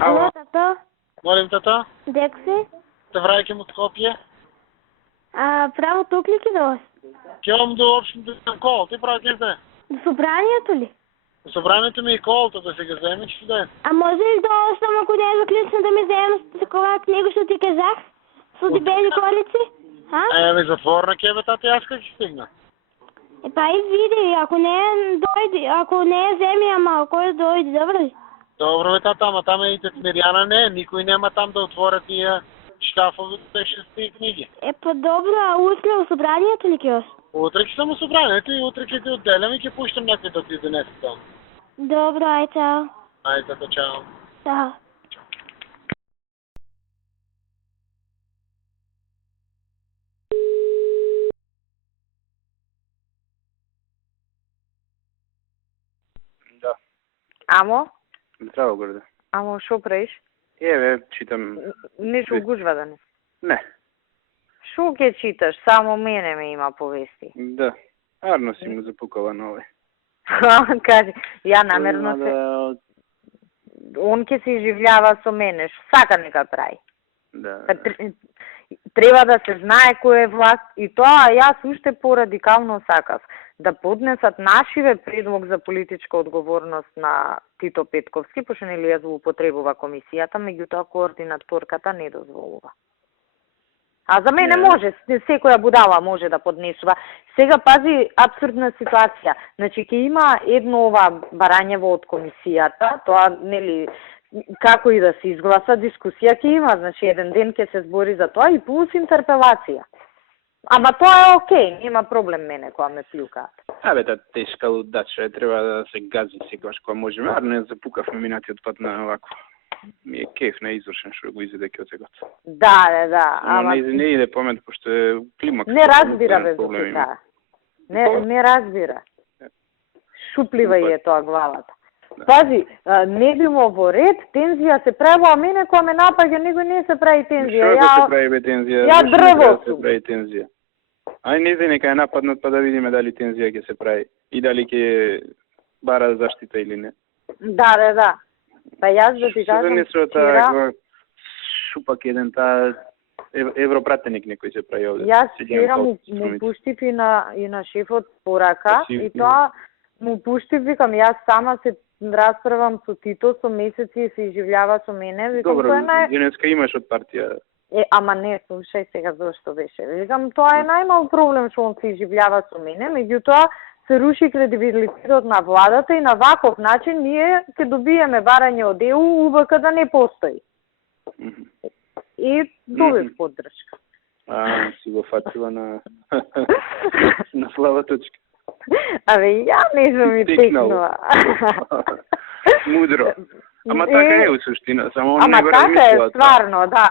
Ало, тато, Молим, тато, дек си? да враќам од Скопје. Право тук ли ки да Ќе одам до општината Кол. Ти праќаш да? До събранието ли? Собранието ми е колата да се го вземе, че да е. А може ли да остам, ако не е заключено да ми вземем такова книга, що ти казах? С бели колици? Ами затворна ке бе, тати, аз как ще стигна? Па и види, ако не дойде, ако не вземи, ама кой дойде, добре ли? Добро бе, тата, ама там е и Смиряна не, никой няма там да отворят тия шкафовете шести книги. Па добро, а утре в събранието ли ки още? Утре ќе само собранието и утре ќе те отделям и ќе пуштам някой да ти донесе там. Добро, ай, чао. Ајде, тата, чао. Чао. Да. Амо? Здраво, Горде. Амо, шо правиш? Еве, читам... Нешто гужва да не. Не. Шо ке читаш? Само мене ме има повести. Да. Арно си му запукала нове. Кажи, ја намерно се... Да, Он ке се изживлява со мене, сака нека прави. да. Треба да се знае кој е власт и тоа јас уште порадикално сакав. Да поднесат нашиве предлог за политичка одговорност на Тито Петковски, пошто нели ја злоупотребува комисијата, меѓутоа координаторката не дозволува. А за мене може, секоја будала може да поднесува. Сега пази абсурдна ситуација. Значи ќе има едно ова барањево од комисијата, тоа нели како и да се изгласа дискусија ќе има, значи еден ден ќе се збори за тоа и плюс интерпелација. Ама тоа е окей, нема проблем мене кога ме плюкаат. Абе, та тешка лудача, треба да се гази секогаш кога можеме. Арно ја запукавме минатиот пат на овако. Ми е кеф на извршен што го изеде ке отегот. Да. Ама не иде памет, пошто е климакс. Не разбира бе за Не разбира. Шуплива е тоа главата. Да. Пази, не било во ред, тензија се правила, а мене кога ме напаѓа, него не се прави тензија. Што се прави бе тензија? Ја дрво се прави тензија. Ај не знае нека ја нападнат па да видиме дали тензија ќе се прави и дали ќе бара заштита или не. Да. Па јас да ти кажам, вчера шупак еден таа европратеник некој се прави овде. Јас вчера му пуштив и на шефот порака и тоа му пуштив, викам, јас сама се расправам со Тито со месеци и се изживljava со мене. Викам, добро, денеска имаш од партија. Ама не, слушај сега зашто беше. Викам, тоа е најмал проблем што он се изживljava со мене, меѓутоа се руши кредибилитетот на владата и на ваков начин ние ќе добиеме барање од ЕУ, УБК да не постои. И добив поддршка. Си го фатила на слава точка. Абе, ја не сум ми текнува. Мудро. Ама така е у суштина, само он не го така е, размислува. стварно, да.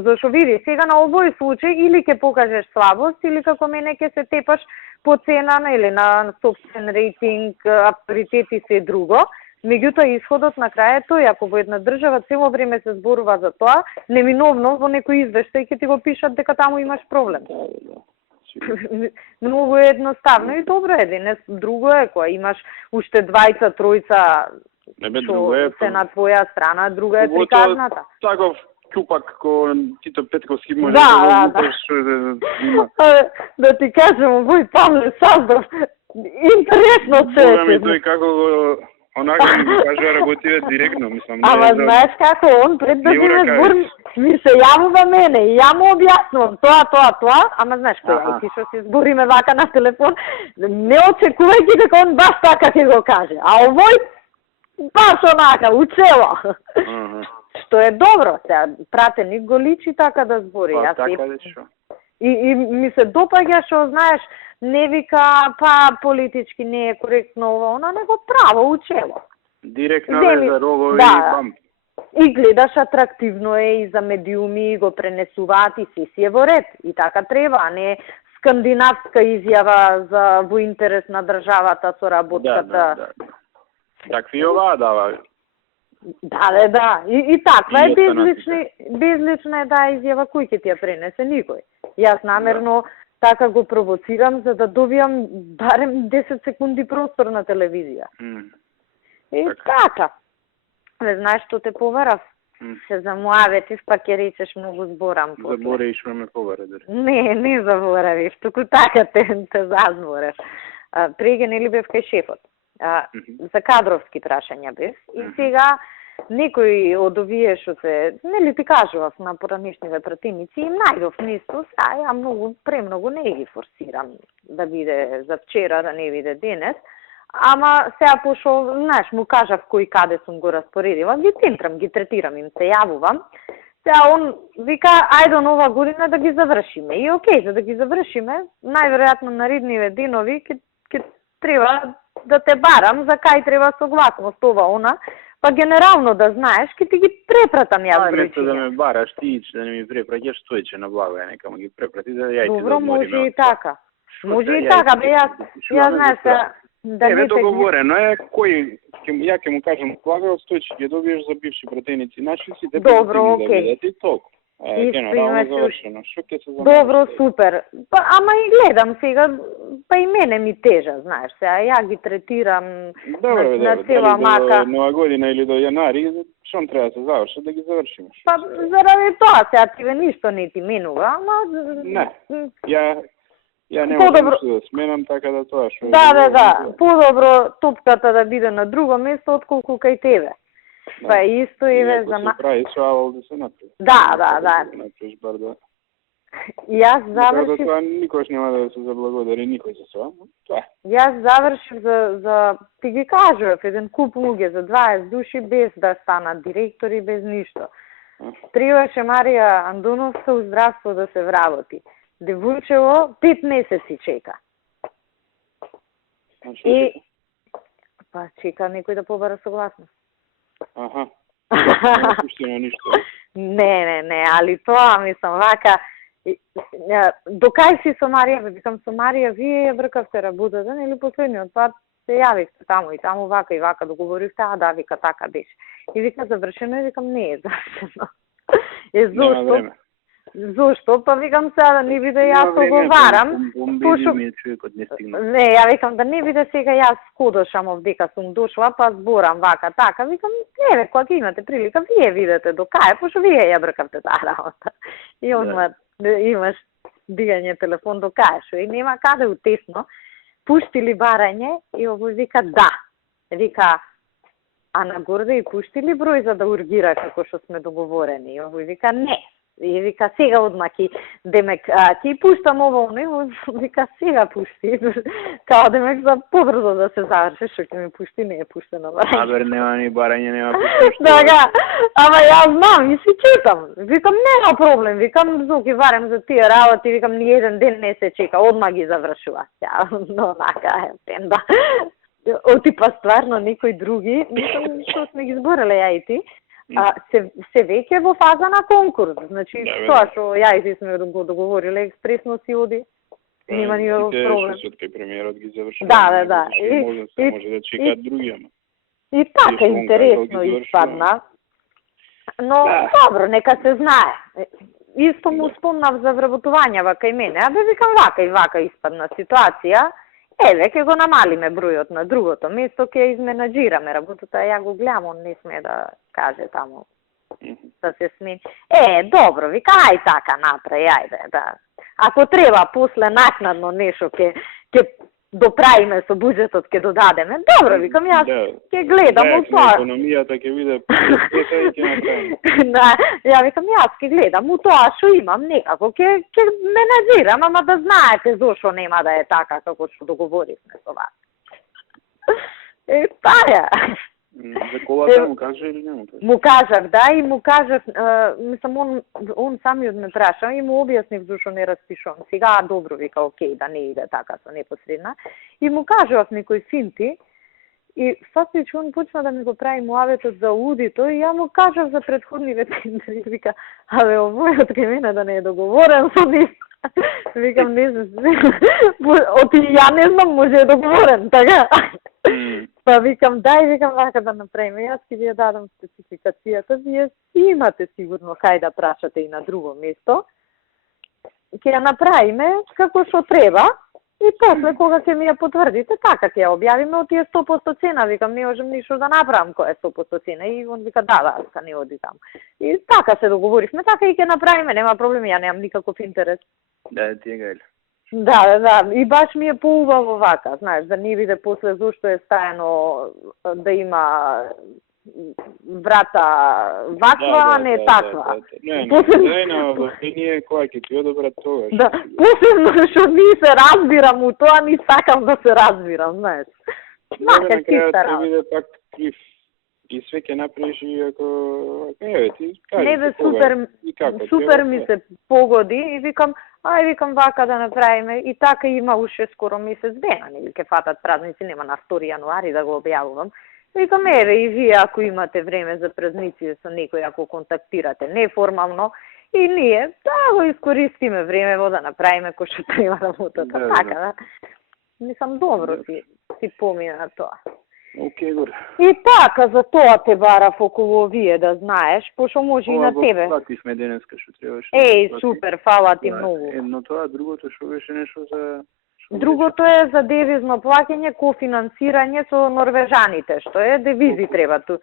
Зашо види, сега на овој случај или ќе покажеш слабост, или како мене ќе се тепаш по цена или на собствен рейтинг, авторитет и се друго. Меѓутоа, исходот на крај е тој, ако во една држава цело време се зборува за тоа, неминовно во некој извештај ќе ти го пишат дека таму имаш проблем. Многу е едноставно и добро е, денес друго е, кога имаш уште двајца, тројца што се на твоја страна, друга е приказната. Таков ќупак ко Тито Петковски може да има. Да ти кажам, овој Павле Саздов, интересно човек. Ми тој како го онака ми го кажа работира директно, мислам. Ама знаеш како, он пред да биме збор ми се јавува мене и ја му објаснувам тоа, ама знаеш кој, ти што си збориме вака на телефон, не очекувајќи дека он баш така ќе го каже, а овој баш онака, учело. Што е добро, сега пратеник го личи така да збори. Па, така да шо. И ми се допаѓа што, знаеш, не вика, па политички не е коректно ова, она него право учело. Директно за рогови и пам. И гледаш, атрактивно е и за медиуми, го пренесуваат и си е во ред. И така треба, а не скандинавска изјава за во интерес на државата со работката. Да. Такви оваа дава. Да. И таква е безлична е таа изјава, кој ќе ти ја пренесе, никој. Јас намерно така го провоцирам за да добијам барем 10 секунди простор на телевизија. И така. Не знаеш што те поверав? се замуаветив, па ќе речеш многу зборам после. Заборавиш ме побаре дори. Не заборавив, туку така те зазборев. Преге нели бев кај шефот. За кадровски прашања бев. И сега некој од овие што се, нели ти кажував на поранешниве пратеници, им најдов нешто, ја премногу не ги форсирам да биде за вчера, да не биде денес. Ама сега пошо, знаеш, му кажав кој каде сум го распоредила, ги центрам, ги третирам, им се јавувам. Сега он вика, ајде нова година да ги завршиме. И окей, за да ги завршиме, најверојатно наредниве денови ќе треба да те барам за кај треба согласност ова она, па генерално да знаеш, ќе ти ги препратам јас вместо да ме бараш ти, да не ми препраќаш стојче на благо, ја нека му ги препрати да ја Добро, може и така. Може и така, бе, јас знаеш да не договорено е кој ја ќе му кажам благо, стојче ќе добиеш за бивши пратеници наши си, те добро, окей. Да толку. Генерално завршено. Што ќе се замисли? Добро, супер. Па, ама и гледам сега, па и мене ми тежа, знаеш, сега ја ги третирам на цела мака. До Нова година или до јанари, што треба да се заврши, да ги завршиме. Па, заради тоа, сега тебе ништо не ти менува, ама... Не, ја не можам да сменам, така да тоа што... Да, подобро топката да биде на друго место, отколку кај тебе. Па исто и за се прави шоу да се направи. Да. Направиш бар да. Јас завршив. Тоа никош нема да се заблагодари никој за тоа. Тоа. Јас завршив за ти ги кажував еден куп луѓе за 20 души без да станат директори, без ништо. Требаше Марија Андоновска у здравство да се вработи. Девојчево 5 месеци чека. И па чека некој да побара согласност. Аха. Не пуштено ништо. Не, али тоа мислам вака. До кај си со Марија, викам со Марија, вие ја бркавте работата, нели последниот пат се јавивте таму и таму вака и вака договоривте, да, вика така беше. И вика завршено, и викам не е завршено. Зошто? Па викам сега да не биде јас оговарам. Не, ја викам да не биде сега јас скодошам овдека сум дошла, па зборам вака така. Викам, еве, кога имате прилика, вие видете до кај, пошто вие ја бркавте таа работа. И он имаш дигање телефон до кај, шо и нема каде утесно. Пушти ли барање? И овој вика да. Вика, а нагорде и пушти ли број за да ургира како што сме договорени? И овој вика не. И вика сега одма ки демек ти пуштам ово, не, вика сега пушти. Као демек за побрзо да се заврши, што ќе ми пушти, не е пуштено барање. Абер нема ни барање, нема пушти. Така, ама јас знам и си чекам. Викам нема проблем, викам зоки варем за тие работи, викам ни еден ден не се чека, одма ги завршува. Но нака е пенда. Отипа стварно некои други, мислам што сме ги збореле ја и ти. Се веќе во фаза на конкурс. Значи, тоа што ја и ти сме го договориле, експресно си оди. Нема никаков проблем. Што кај премиерот ги завршува. Да. Може да чекаат други, ама. И така интересно испадна. Но, добро, нека се знае. Исто му спомнав за вработувања вака и мене. Абе, викам вака и вака испадна ситуација. Еве, ќе го намалиме бројот на другото место, ќе изменаџираме работата, ја го гледам, он не сме да каже таму да се смени. Добро, вика, ај така направи, ајде, да. Ако треба после накнадно нешто ќе доправиме со буџетот, ќе додадеме. Добро, викам, јас ќе гледам у тоа. Економијата ќе биде пета и ќе направиме. Ја викам, јас ќе гледам у тоа што имам, некако ќе менаџирам, ама да знаете зошто нема да е така како што договоривме со вас. Таа. За колата му кажа или не му кажа? Му кажав, да, и му кажав, мислам, он самиот ме праша и му објаснив зашо не распишувам. Сега, добро, вика, окей, да не иде така со непосредна. И му кажав некои финти, и фактично он почна да ми го прави муаветот за аудито, и ја му кажав за предходниве тендери, вика, абе, овојот кај мене да не е договорен со нив. Викам, не знам, оти ја не знам, може е договорен, така. Па викам, дај, викам, вака да направиме. Јас ќе ви ја дадам спецификацијата, вие си имате сигурно кај да прашате и на друго место. Ќе ја направиме како што треба И после, кога ќе ми ја потврдите, така ќе ја објавиме од тие 100% цена. Викам, не можам ништо да направам која е 100% цена. И он вика, да, не оди таму. И така се договоривме, така и ќе направиме, нема проблеми, ја немам никаков интерес. Да, ти е гајле. Да, и баш ми е поубаво вака, знаеш, да не биде после зошто е стајано да има врата ваква, а не таква. Не, заедно властение која ќе ти одобрат тогаш. Да, посебно што не се разбирам у тоа, ни сакам да се разбирам, знаеш. Мака чиста работа. Биде пак крив. И све ќе направиш и ако... ти кажи. Не бе, супер ми се погоди и викам, викам вака да направиме. И така има уште скоро месец дена, нели ќе фатат празници, нема на 2 јануари да го објавувам. Викам, еве и вие ако имате време за празници со некој, ако контактирате неформално, и ние да го искористиме времево да направиме кој што треба работата. Така, да. Мислам, добро си помина тоа. Океј, горе. И така, за тоа те барав околу овие, да знаеш, пошто може и на тебе. Плативме денеска што требаше. Супер, фала ти многу. Едно тоа, другото што беше нешто за... Другото е за девизно плаќање, кофинансирање со норвежаните, што е девизи треба ту.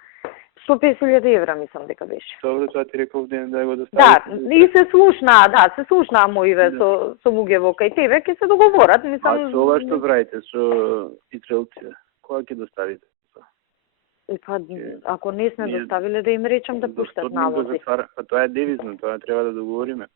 150.000 евра мислам дека беше. Добро, тоа ти реков ден да го доставиш. Да, и се слушнаа моиве со луѓе кај тебе, ќе се договорат, мислам. А со ова што правите со итрелците? Кога ќе доставите? Ако не сме доставиле, да им речам да пуштат навози. Тоа е девизно, тоа треба да договориме.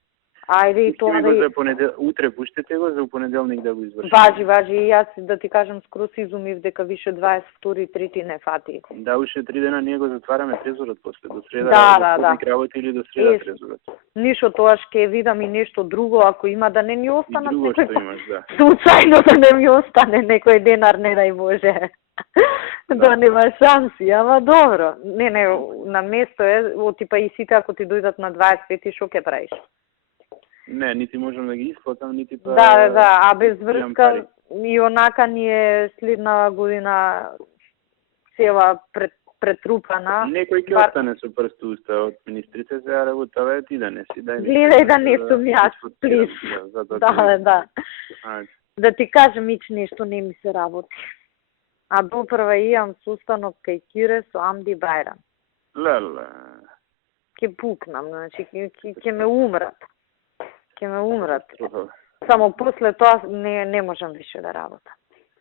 Ајде и тоа да... Утре пуштете го, за понеделник да го извршиме. Важи, и јас да ти кажам, скоро се изумив дека више 22 и 3 не фати. Да, уште 3 дена ние го затвараме трезорот после, до среда работи или до среда трезорот. Ништо тоа ќе видам и нешто друго, ако има да не ни останат. И друго што имаш, да. Случајно да не ми остане некој денар, не дај Боже. Да нема шанси, ама добро. Не, на место е, типа и сите ако ти дојдат на 25, шо ќе правиш? Не, нити можам да ги исплатам, нити па... Да, а без врска и онака ни е следна година цела претрупана. Некој ќе остане со прст уста од министрите, сега работава ти да не си дај. Гледај да не сум јас, плиз. Да. Да ти кажам, ич нешто не ми се работи. А допрва имам сустанок кај Кире со Амди Бајрам. Леле. Ке пукнам, значи, ке ме умрат. Само после тоа не можам више да работам.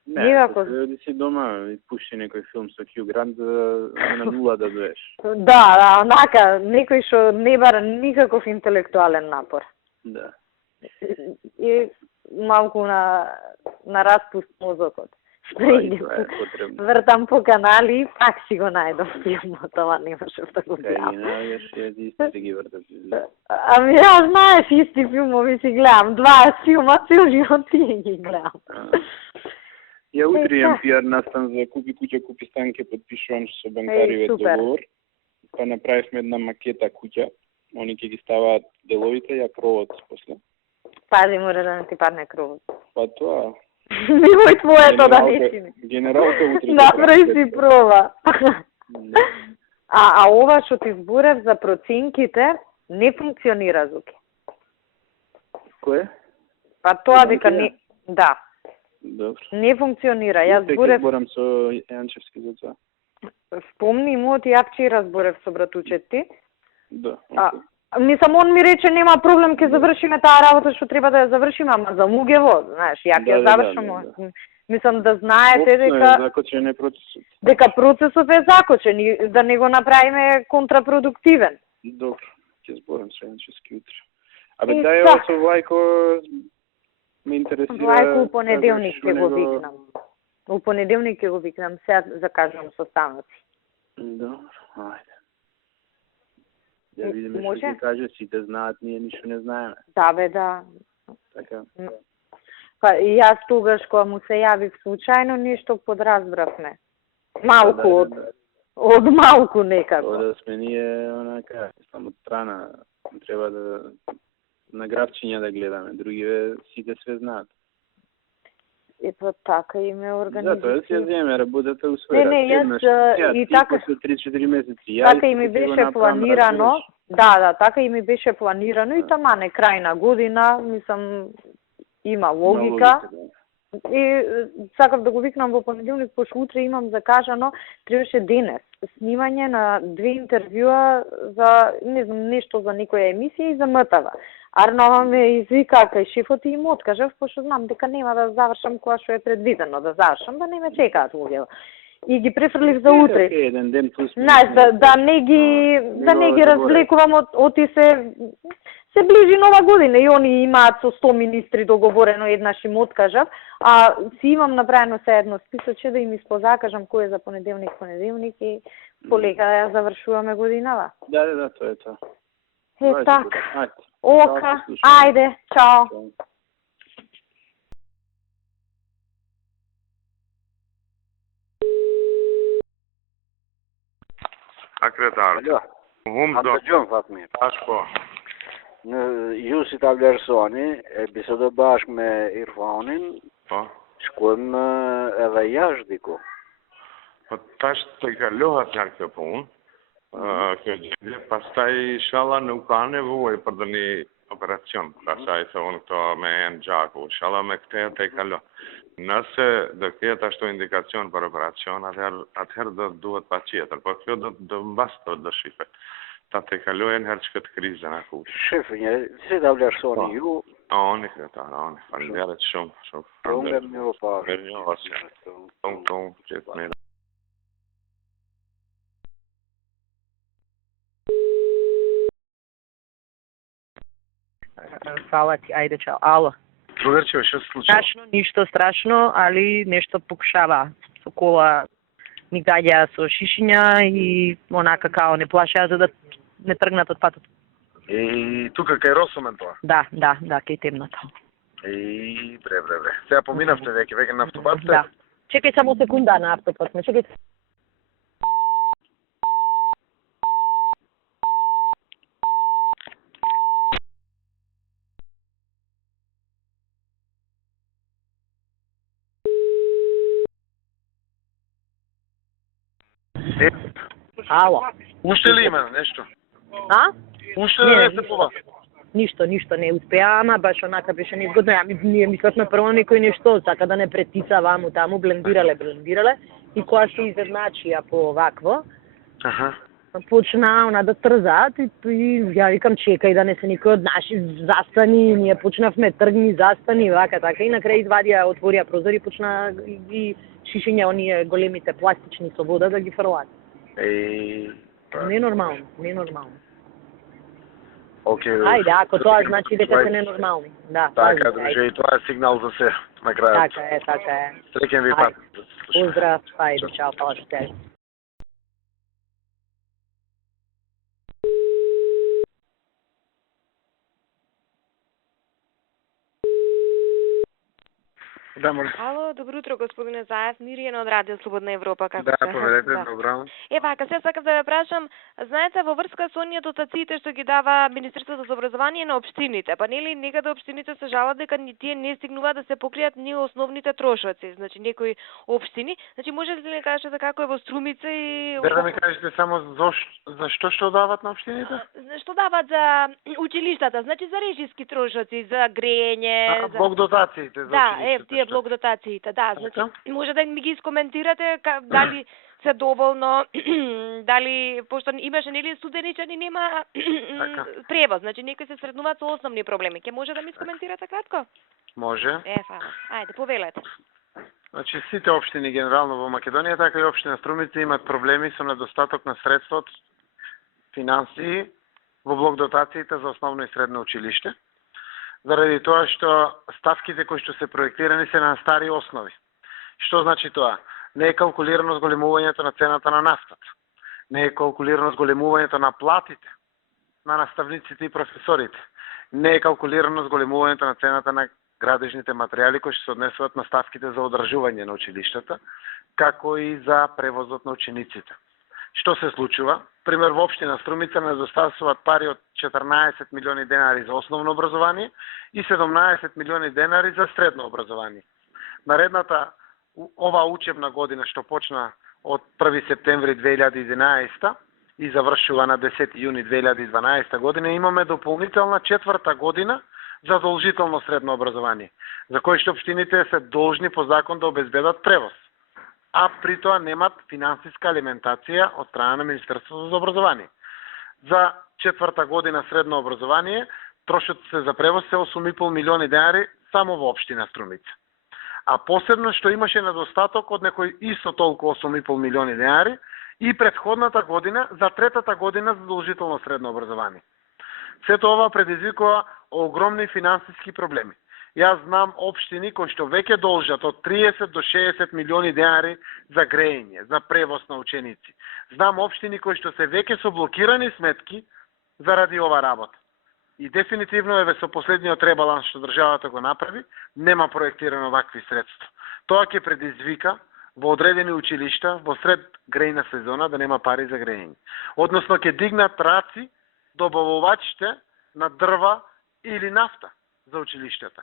Не, оди си дома и пушти некој филм со Хју Грант на нула да доеш. Да, онака, некој што не бара никаков интелектуален напор. Да. И малку на распуст мозокот. Вртам по канали, пак си го најдов филмот, ама не можев да го гледам. Исти ги вртам. Ами ја знаеш, исти филмови си гледам. 20 филма, цел живот ти ги гледам. Ја утре имам пиар настан за купи куќа, купи стан, ке подпишувам со банкариве договор. Па направивме една макета куќа. Они ќе ги ставаат деловите, ја кровот после. Пази, мора да не ти падне кровот. Па тоа... Немој твоето да не чини. Генералка утре. Направи си проба. А ова што ти зборев за проценките не функционира, Зуки. Кое? Па тоа дека не... Да. Добро. Не функционира. Јас зборев... Зборам со Јанчевски за тоа. Спомни му, ти ја вчера зборев со братучет ти. Да. Мислам, он ми рече нема проблем, ќе завршиме таа работа што треба да ја завршиме, ама за Мугево, знаеш, ја ќе ја завршам. Мислам да знаете дека закочен е процесот. Дека процесот е закочен и да не го направиме контрапродуктивен. Добро, ќе зборам со Јанчевски утре. Абе дај со Влајко ме интересира. Влајко у понеделник ќе го викнам. У понеделник ќе го викнам, сега закажувам состаноци. Добро, ајде. Да видиме што ќе каже, сите знаат, ние ништо не знаеме. Да, бе, да. Така. Па и јас тогаш кога му се јавив случајно, нешто подразбравме. Малку од малку некако. Тоа да сме ние онака, само страна, треба да на гравчиња да гледаме, другиве сите све знаат. Па така и ме организира. Затоа си ја земе работата у своја. Не, јас и така 3-4 месеци. Така и ми беше планирано. Да, така и ми беше планирано и тамане крај на година, мислам има логика. и сакав да го викнам во понеделник, пошто утре имам закажано, требаше денес снимање на 2 интервјуа за, не знам, нешто за некоја емисија и за МТВ. Арнова ме извика кај шефот и им откажав, пошто знам дека нема да завршам која што е предвидено да завршам, да не ме чекаат луѓето. И ги префрлив за утре. Еден ден плюс. Знаеш, да не ги развлекувам од и се ближи нова година и они имаат со 100 министри договорено, еднаш им откажав, а си имам направено се едно списоче да им испозакажам кој е за понеделник и полека да ја завршуваме годинава. Да, тоа е тоа. Е, така. Ока, ајде, чао. Akretar. Alo. Humdo. Anlatıyorum Fatma'yı. Aşko. Jussi Tavlersoni, episodu bashkë me Irfanin, Po. shkojmë edhe jashtë diku. Po tash të kalohat nga kjo punë. Kjo gjë. Pastaj inshallah nuk ka nevojë për një operacion. Pastaj se unë këto me enë gjaku. Inshallah me këtë të kalo. Nëse do ketë ashtu indikacion për operacion, atëherë do duhet pa tjetër. Po kjo do mbas do shifet. Ta të kalojnë herë që këtë krizën akut. Shefë, si Tavlersoni ju, Oni kretar, oni. Faleminderit shumë. prongë me o pa. Mirë një osje. Tonë, gjithë mirë. Фала ти, ајде чао. Ало. Проверчиво, што се случило? Страшно, ништо страшно, али нешто покушава. Со кола ни гаѓа со шишиња и онака као не плашеа за да не тргнат од патот. И тука кај Росомен тоа. Да, кај темното. И бре. Сега поминавте веќе на автопат сте? Да. Чекај само секунда на автопат сме, чекај. Ало. Уште ли има нешто? А? Уште ли не сте пова? Ништо не успеа, ама баш онака беше неизгодно. Ние мислевме прво некој нешто, сака да не претица ваму таму, блендирале и кога се изедначија по овакво, почна она да трзаат и ја викам чекај да не се никој од наши застани, ние почнавме тргни, застани, вака така и на крај извадија, отворија прозор и почна ги шишиња оние големите пластични со вода да ги фрлаат. Ненормално. Окей. Ајде, ако тоа значи дека се ненормални. Да. Така, друже, и тоа е сигнал за се на крајот. Така е. Среќен ви пат. Поздрав, ајде, чао, фала ти. Да, може. Ало, добро утро, господине Заев, Миријана од Радио Слободна Европа, како Да, се? поведете, добро. Вака, се сакав да ве прашам, знаете, во врска со оние дотациите што ги дава Министерството за образование на општините, па нели некаде општините се жалат дека тие не стигнуваат да се покријат ни основните трошоци, значи некои општини, значи можете ли да кажете за како е во Струмица и... Да ми кажете само за што дават на општините? Што дават за училиштата, значи за режиски трошоци, за грење, за... Блок дотациите за да, училиштата. тие блок дотациите, да, значи може да ми ги искоментирате дали се доволно, дали пошто имаше нели студеничани нема превоз, значи некои се сретнуваат со основни проблеми. Ке може да ми искоментирате кратко? Може. Фала. Ајде, повелете. Значи сите општини генерално во Македонија, така и општина Струмица имаат проблеми со недостаток на средства од финансии во блок дотациите за основно и средно училиште. Заради тоа што ставките кои што се проектирани се на стари основи. Што значи тоа? Не е калкулирано зголемувањето на цената на нафтата. Не е калкулирано зголемувањето на платите на наставниците и професорите. Не е калкулирано зголемувањето на цената на градежните материјали кои што се однесуваат на ставките за одржување на училиштата, како и за превозот на учениците. Што се случува? Пример, во општина Струмица недостасуваат пари од 14 милиони денари за основно образование и 17 милиони денари за средно образование. Наредната оваа учебна година што почна од 1 септември 2011 и завршува на 10 јуни 2012 година, имаме дополнителна четврта година задолжително средно образование, за кој што општините се должни по закон да обезбедат превоз, а при тоа немат финансиска алиментација од страна на Министерството за образование. За четврта година средно образование трошоците за превоз се 8,5 милиони денари само во општина Струмица. А посебно што имаше недостаток од некој исто толку 8,5 милиони денари и претходната година за третата година задолжително средно образование. Сето ова предизвикува огромни финансиски проблеми. Јас знам општини кои што веќе должат од 30 до 60 милиони денари за грејење, за превоз на ученици. Знам општини кои што се веќе со блокирани сметки заради ова работа. И дефинитивно еве со последниот ребаланс што државата го направи, нема проектирано вакви средства. Тоа ќе предизвика во одредени училишта во сред грејна сезона да нема пари за грејење. Односно ќе дигнат раци добавувачите на дрва или нафта за училиштата.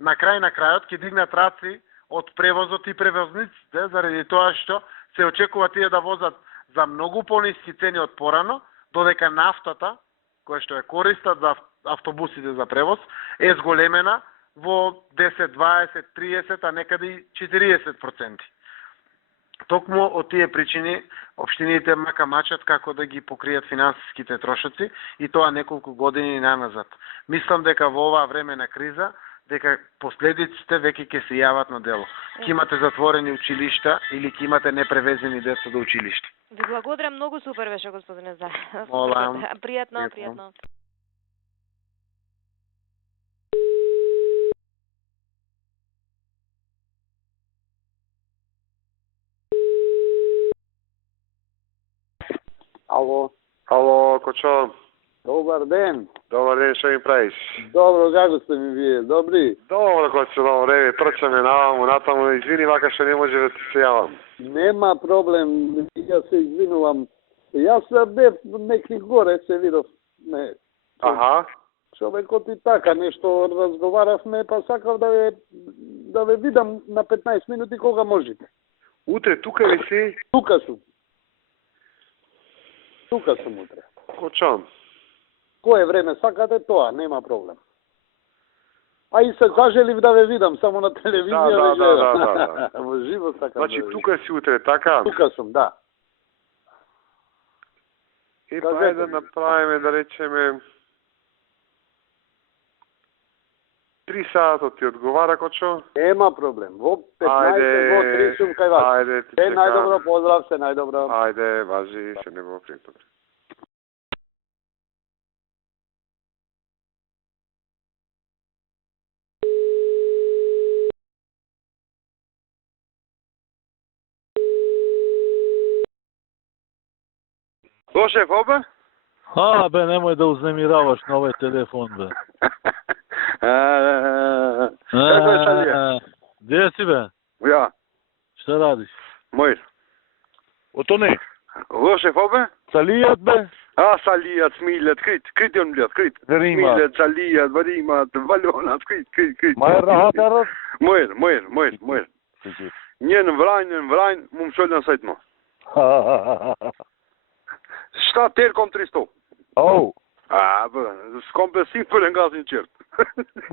На крајот ќе дигнат раци од превозот и превозниците заради тоа што се очекува тие да возат за многу пониски цени од порано, додека нафтата која што ја користат за автобусите за превоз е зголемена во 10, 20, 30, а некаде и 40%. Токму од тие причини општините мака мачат како да ги покријат финансиските трошоци и тоа неколку години наназад. Мислам дека во оваа време на криза дека последиците веќе ќе се јават на дело. Ќе имате затворени училишта или ќе имате непревезени деца до училиште. Ви благодарам, многу супер беше, господине Заев. Молам. Пријатно. Ало, Кочо, Добар ден. добар ден, што ми правиш? Добро, како сте ми вие? Добри? Добро, Кочо, добре, трчаме наваму, натаму, извини, вака што не може да ти се јавам. Нема проблем, ја се извинувам. Јас бев некли горе, се видов. Не. Аха. Човекот и така нешто разговаравме, па сакав да ве видам на 15 минути кога можете. Утре тука ли си? Тука сум. Тука сум утре. Кочо. Кое време сакате тоа, нема проблем. А и се зажелив да ве видам само на телевизија. Да. Во живо сакам. Значи тука си утре, така? Тука сум, да. И па да направиме, да речеме, 3 сата ти одговара, Кочо? Нема проблем. Во 15, во 3 сум кај вас. Ајде, ти Се чекам. најдобро, поздрав, се најдобро. Ајде, важи, се не го пријатно. Шеф, обе? Бе, немој да узнемираваш на овој телефон, бе. Како е Салија? Где си, бе? Ја, Šta radiš? мој. Otone, Шеф, обе? Salijat, be? Салијат, Смилјат, Крит јон блјат, Крит. Verimat. Смилјат, Салијат, Варимат, Валjonat, Крит. Majer rahat arras? Мојр. Njën vrajnë, mu më sholë në sajtë mo. 7 tërë kom 300. Oh, S'kom besim për nga si në qërtë.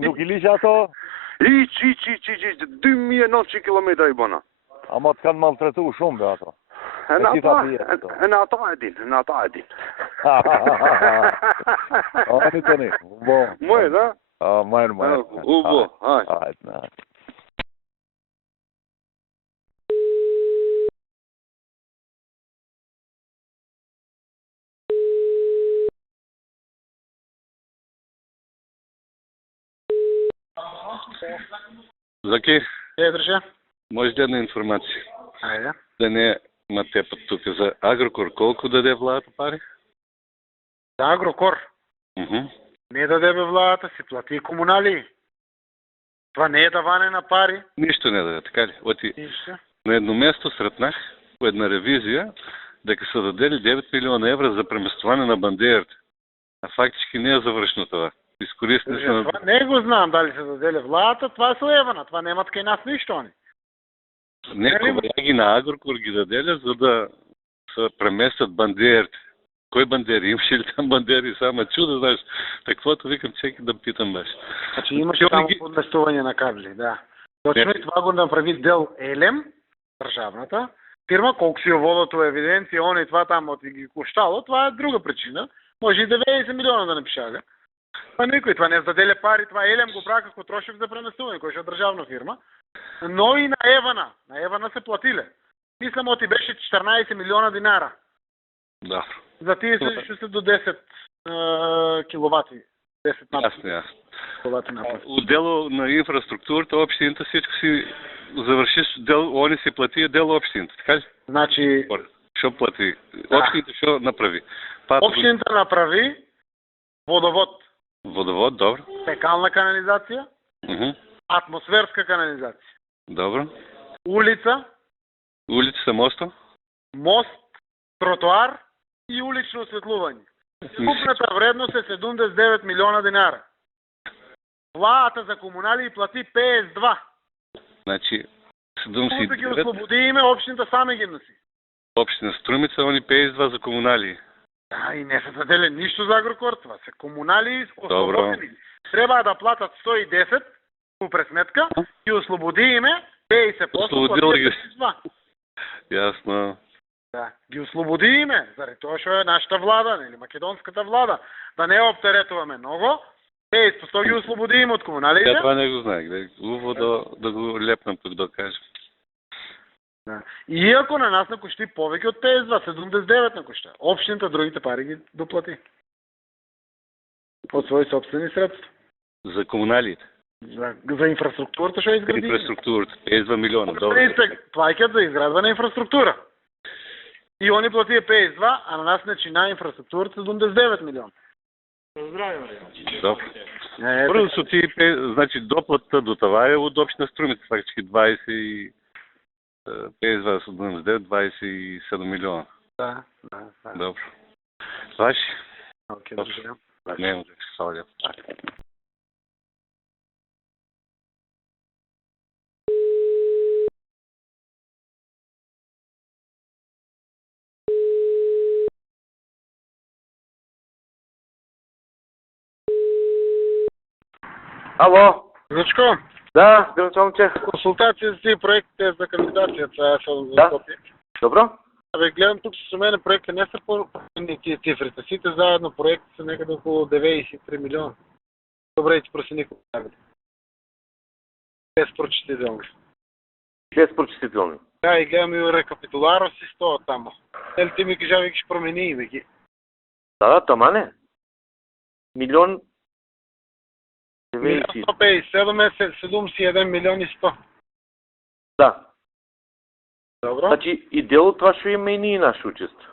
nuk i lish ato, Iq, 2900 kilometra i bona. ama të kanë maltretu shumë, be, ato. Në ata e din. Ani tani, bo. Mojë, da? Majr. U bo, hajë. Hajde. Заки, Држа. може да една информация. Ајде. Да не ма тепат тук за Агрокор. Колко даде владата пари? За Агрокор. Не даде бе владата, си плати и комунали. Това не е даване на пари. Нищо не даде, така ли? Оти Нищо. на едно место сретнах по една ревизия дека са дадели 9 милиона евра за преместване на бандерите. А фактически не е завършено това. Изкористили се на... Това не го знам дали се даде владата, това е соевана. Това немат кај нас ништо они. Не, колеги на Агрокор ги даделя, за да се преместят бандерите. Кой бандери? Имаше ли там бандери? Само чудо, знаеш. Таквото викам, чеки да питам беше. Значи имаше само подместување на кабли, да. Точно и това го направи Дел Елем, државната фирма, колку си ја водат у евиденција, он и това там от ги коштало, това е друга причина. Може и 90 милиона да напишага. Па никој това не заделе пари, това Елем го прави како трошок за преместување, кој е државна фирма. Но и на Евана се платиле. Мислам, оти беше 14 милиона динара. Да. За тие се до 10 киловати. 10 напад. Ясно. Киловати напад. Дело на инфраструктурата, общината всичко си завършиш, они си плати дел общината, така ли? Значи... Шо плати? Общината шо направи? Общината направи водовод. Водовод, добро. Фекална канализация. Атмосферска канализация. Добро. Улица. Улица са моста? Мост, тротоар и улично осветлување. Скупната вредност е 79 милиона динара. Владата за комунали плати 52. Значи, Колку ги ослободи име, общината саме ги носи. Община Струмица, они 52 за комунали. Да, и не се заделе ништо за Агрокор, това се комунали ослободени. Треба да платат 110 по пресметка и ослободи име, 50 после плати 52. Ясно. Да, ги ослободи име, заради тоа што е нашата влада, нели, македонската влада. Да не оптеретуваме много, по 100 ги ослободи име од комуналите. Това не го знаех, убаво да го лепнам тук да кажем. Да. И иако на нас накошти повеќе од 52, 79 накошта. Општината другите пари ги доплати. Од свои собствени средства. За комуналите? За инфраструктурата што изгради. Инфраструктурата, 52 милиона. Плаќат за изградба на инфраструктура. И они платија 52, а на нас начина инфраструктурата 79 милиона. Здраве, Марија. Добро. Прво со ти, значи доплата до това е од општина Струмица, фактички 20 и 52 со 29, 27 милиона. Да. Добро. Ваши? Окей, добре. Не, хваля. Ало? Зачко? Да, здравейте, момче. Консултација за тие проектите за кандидацијата за Скопје. Добро. Абе, гледам тук со мене проекти не се по-ни тие цифрите. Сите заедно проекти се некаде околу 93 милиона. Добре, ти проси никога. Без прочитителни. Без прочитителни. Да, и гледам и рекапитуларос и 100 тамо. Дали ти ми кажа, вики, ще промени име ги. Да, тама не. Милион 157 е 71 милион и 100. Да. Добро. Значи и дел от това ще има и ние наше учество.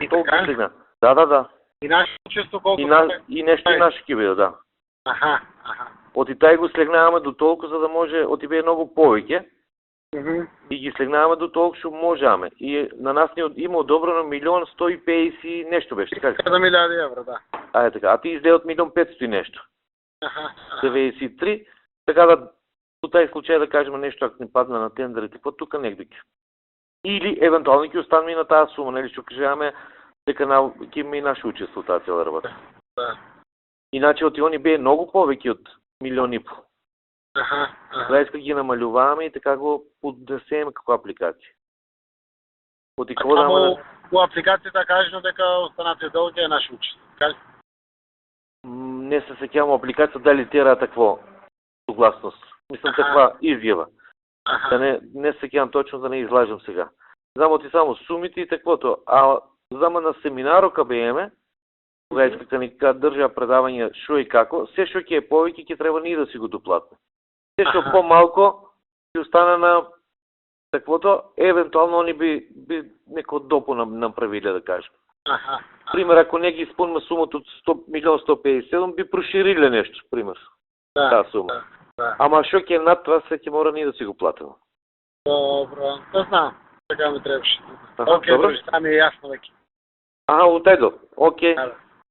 И така? Да. И наше учество колко? И нещо и наше кибе, да. Аха. От и тай го слегнаваме до толкова, за да може от тебе много повече. И ги слегнаваме до толкова, що можаме. И на нас ни има одобрено 1 150 нещо беше, така ли? 7 000 евро, да. А, така. А ти изде от 1 500 нещо. Аха. 93. Така да, по тази случай да кажем нещо, ако не падна на тендерите, по тук негде. Или евентуално ги останем и на тази сума, нали, ще кажем, дека има и наше учество тази цяла работа. Да. Иначе от они бе много повече от 1,5 милиона. Аха. Сега иска ги намалюваме и така го поднесеме како апликација. От и какво само по апликацијата кажено дека останатите долги е наше учество, така ли? Не се сеќавам апликација дали тера такво согласност. Мислам таква изјава. Да не се сеќавам точно, да не излажам сега. Знам оти само сумите и таквото. А знам на семинаро КБМ, кога иска ни држа предавање шо и како, се што ќе е повеќе ќе треба ние да си го доплатиме. Се што по-малко ќе остане на таквото, евентуално они би неко допо направиле, да кажем. Пример, ако не ги исполниме сумата од 1,157 би прошириле нещо, пример. Да, сума. Ама шо ќе над това, се ќе мора ние да си го платиме. Добро, да знам. Така ми требаше. Окей, дружи, сами е ясно веќе. Утедо. Окей.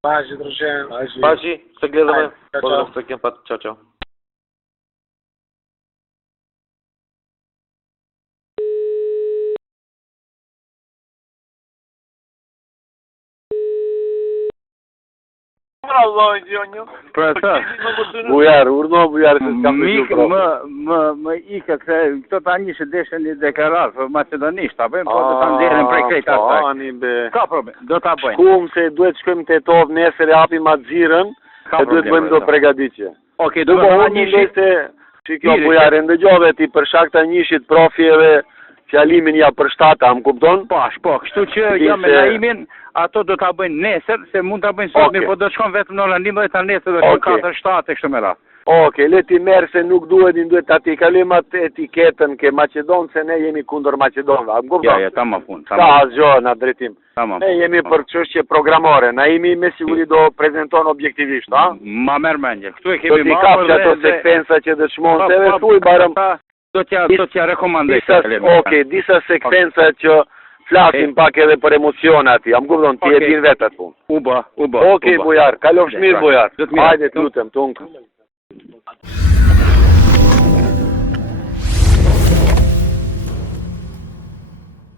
Важи, друже. Важи, се гледаме. Поздрав всеки път. Чао. Allah Gjonjo. Pra sa, Bujar, urno bujar se s'kam të mik, gjuhë më ikët se këto tani që deshen një deklarat për macedonisht, ta bëjmë, po do ta nxjerrin prej krejt asaj. Ani be. Ka problem, do ta bëjmë. Shkum se duhet shkojmë te Tov nesër e hapim atë xhirën, Ka e duhet problem, bëjmë do sa. pregaditje. Okej, Do do po të unë një mendoj shit. se që kjo Mire, bujare ndëgjove ti për shkak të njëshit profjeve fjalimin ja përshtata, më kupton? Po, kështu që Di ja me se- Naimin, ato do ta bëjnë nesër, se mund ta bëjnë sot, Okej. po do shkon vetëm në orën 11 ta nesër do shkon Okej. 4-7 e kështu me radhë. Okej, le ti merë se nuk duhet ta ti kalojmë atë etiketën ke Maqedonë se ne jemi kundër Maqedonëve. A më kupton? Ja, tamam pun, Ka tamam. asgjë në drejtim. Tamam. Ne jemi për çështje programore. Naimi me siguri do prezanton objektivisht, a? Ma merr mendje. Këtu e Do kemi t'i marrë kapë ato sekvenca që dëshmon se edhe thuj barëm do t'ja rekomandoj. disa sekvenca që flasim pak edhe për emocione aty. A më kupton, ti e Okej. din vetë atë. Uba. Okej, bujar, kalofsh mirë bujar. Do të mirë. Hajde, të lutem, tunka.